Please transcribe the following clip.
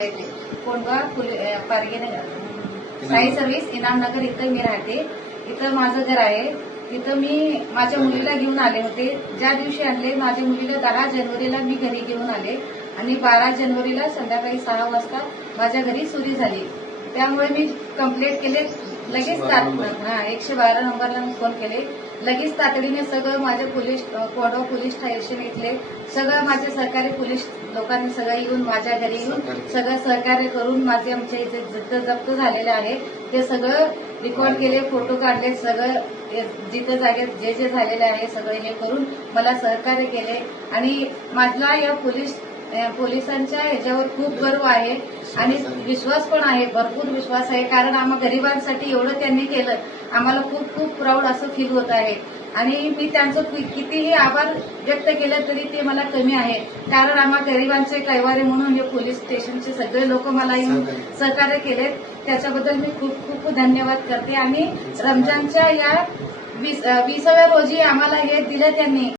Kondhwa पारगेनगर Sai service इनामनगर इथं मी राहते. इथं माझं घर आहे. तिथं मी माझ्या मुलीला घेऊन आले होते. ज्या दिवशी आणले माझ्या मुलीला 10 जानेवारीला मी घरी घेऊन आले आणि 12 जानेवारीला संध्याकाळी 6 वाजता माझ्या घरी चोरी झाली. त्यामुळे मी कंप्लेंट केले. लगेच 112 नंबरला मी फोन केले. लगेच तातडीने सगळं माझे कोंडवा पोलीस स्टेशन इथले सगळं माझे सहकारी पोलीस लोकांनी सगळं येऊन माझ्या घरी येऊन सगळं सहकार्य करून माझे आमच्या इथे जिथं जप्त झालेले आहे ते सगळं रेकॉर्ड केले, फोटो काढले, सगळं जिथं जागेत जे जे झालेले आहे सगळं हे करून मला सहकार्य केले. आणि माझा या पोलिसांच्या ह्याच्यावर खूप गर्व आहे आणि विश्वास पण आहे, भरपूर विश्वास आहे. कारण आम्हा गरिबांसाठी एवढं त्यांनी केलं, आम्हाला खूप खूप प्राऊड असं फील होत आहे. आणि मी त्यांचं कितीही आभार व्यक्त केलं तरी ते मला कमी आहे. कारण आम्हा गरिबांचे कैवारे म्हणून हे पोलीस स्टेशनचे सगळे लोक मला येऊन सहकार्य केले, त्याच्याबद्दल मी खूप खूप धन्यवाद करते. आणि रमजानच्या या 20व्या रोजी आम्हाला हे दिलं त्यांनी.